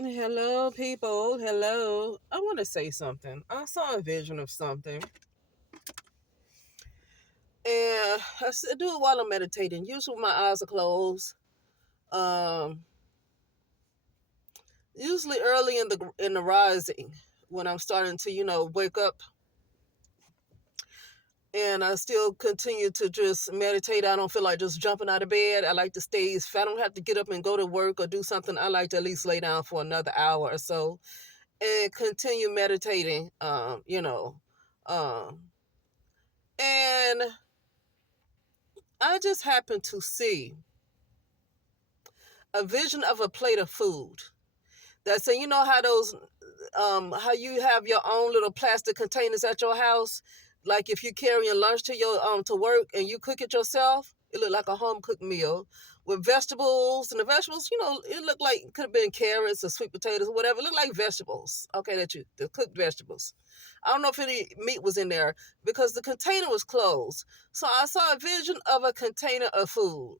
Hello, people. Hello. I want to say something. I saw a vision of something, and I do it while I'm meditating. Usually, my eyes are closed. Um, Usually early in the rising, when I'm starting to wake up, and I still continue to just meditate. I don't feel like just jumping out of bed. I like to stay. If I don't have to get up and go to work or do something, I like to at least lay down for another hour or so and continue meditating. Um, and I just happened to see a vision of a plate of food. That's saying, how those, how you have your own little plastic containers at your house. Like if you're carrying lunch to your to work and you cook it yourself, it looked like a home cooked meal with vegetables. And the vegetables, it looked like it could have been carrots or sweet potatoes or whatever. It looked like vegetables. Okay, the cooked vegetables. I don't know if any meat was in there because the container was closed. So I saw a vision of a container of food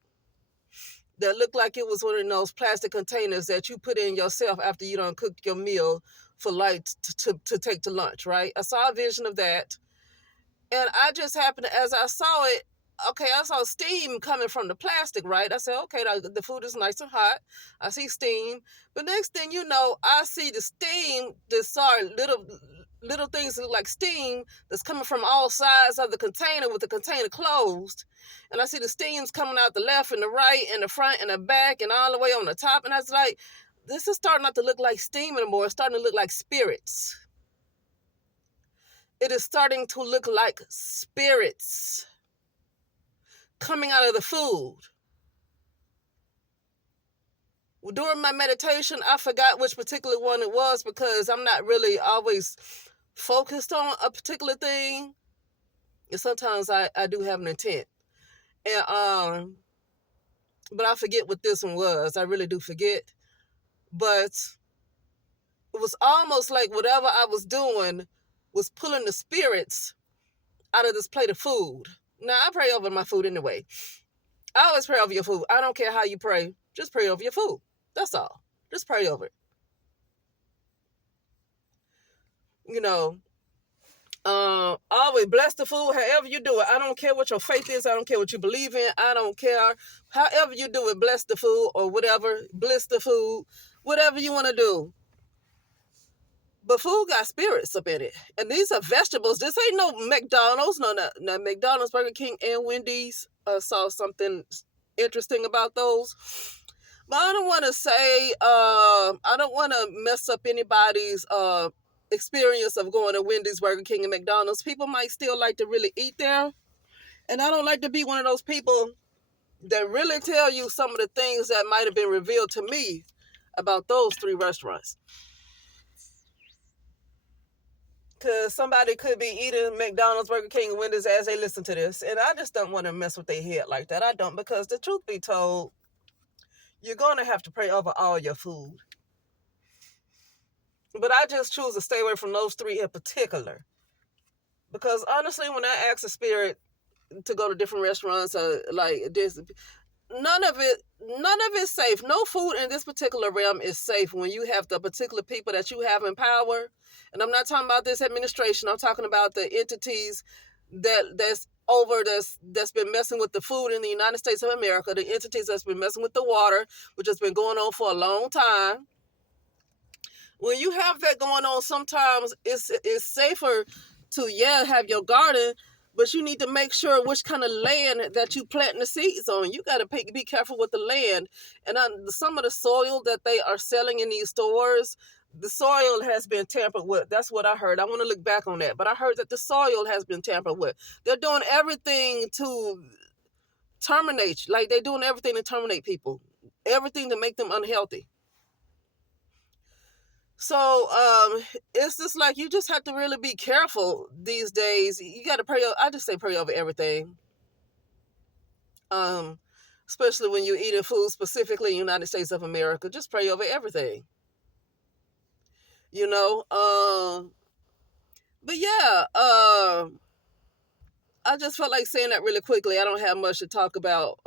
that looked like it was one of those plastic containers that you put in yourself after you done cooked your meal for like to take to lunch, right? I saw a vision of that. And I just happened to, as I saw it, okay, I saw steam coming from the plastic, right? I said, okay, the food is nice and hot. I see steam. But next thing you know, I see the steam, little things that look like steam that's coming from all sides of the container with the container closed. And I see the steams coming out the left and the right and the front and the back and all the way on the top. And I was like, this is starting not to look like steam anymore. It's starting to look like spirits. It is starting to look like spirits coming out of the food. During my meditation, I forgot which particular one it was because I'm not really always focused on a particular thing. And sometimes I do have an intent. And but I forget what this one was. I really do forget. But it was almost like whatever I was doing was pulling the spirits out of this plate of food. Now I pray over my food anyway. I always pray over your food. I don't care how you pray. Just pray over your food. That's all. Just pray over it. You know, always bless the food however you do it. I don't care what your faith is. I don't care what you believe in. I don't care. However you do it, bless the food or whatever. Bless the food. Whatever you want to do. But food got spirits up in it. And these are vegetables. This ain't no McDonald's. No, not McDonald's, Burger King, and Wendy's. Saw something interesting about those. But I don't want to say, I don't want to mess up anybody's experience of going to Wendy's, Burger King, and McDonald's. People might still like to really eat there. And I don't like to be one of those people that really tell you some of the things that might have been revealed to me about those three restaurants. Because somebody could be eating McDonald's, Burger King, and Wendy's as they listen to this. And I just don't want to mess with their head like that. I don't, because the truth be told, you're going to have to pray over all your food. But I just choose to stay away from those three in particular. Because honestly, when I ask the spirit to go to different restaurants or like this, none of it's safe. No food in this particular realm is safe when you have the particular people that you have in power. And I'm not talking about this administration. I'm talking about the entities that's been messing with the food in the United States of America, the entities that's been messing with the water, which has been going on for a long time. When you have that going on, sometimes it's safer to have your garden, but you need to make sure which kind of land that you planting the seeds on. You got to be careful with the land. And some of the soil that they are selling in these stores, the soil has been tampered with. That's what I heard. I want to look back on that, but I heard that the soil has been tampered with. They're doing everything to terminate, like they're doing everything to terminate people, everything to make them unhealthy. So it's just like you just have to really be careful these days. You got to pray. I just say pray over everything. Especially when you're eating food, specifically in the United States of America, just pray over everything. You know. But yeah. I just felt like saying that really quickly. I don't have much to talk about.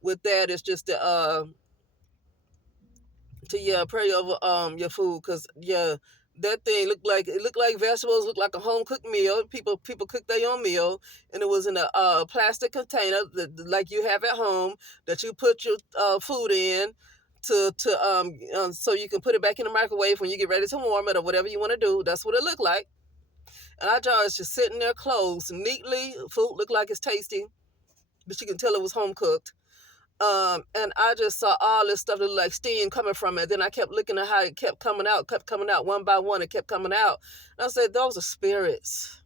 With that, it's just to to pray over your food, because that thing looked like vegetables, looked like a home cooked meal. People cook their own meal, and it was in a plastic container like you have at home, that you put your food in so you can put it back in the microwave when you get ready to warm it or whatever you want to do. That's what it looked like. And our jar is just sitting there closed neatly. Food looked like it's tasty, but you can tell it was home cooked. And I just saw all this stuff that looked like steam coming from it. Then I kept looking at how it kept coming out one by one. It kept coming out. And I said, those are spirits.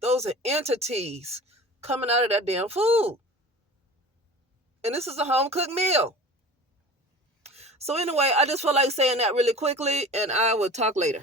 Those are entities coming out of that damn food. And this is a home cooked meal. So anyway, I just feel like saying that really quickly, and I will talk later.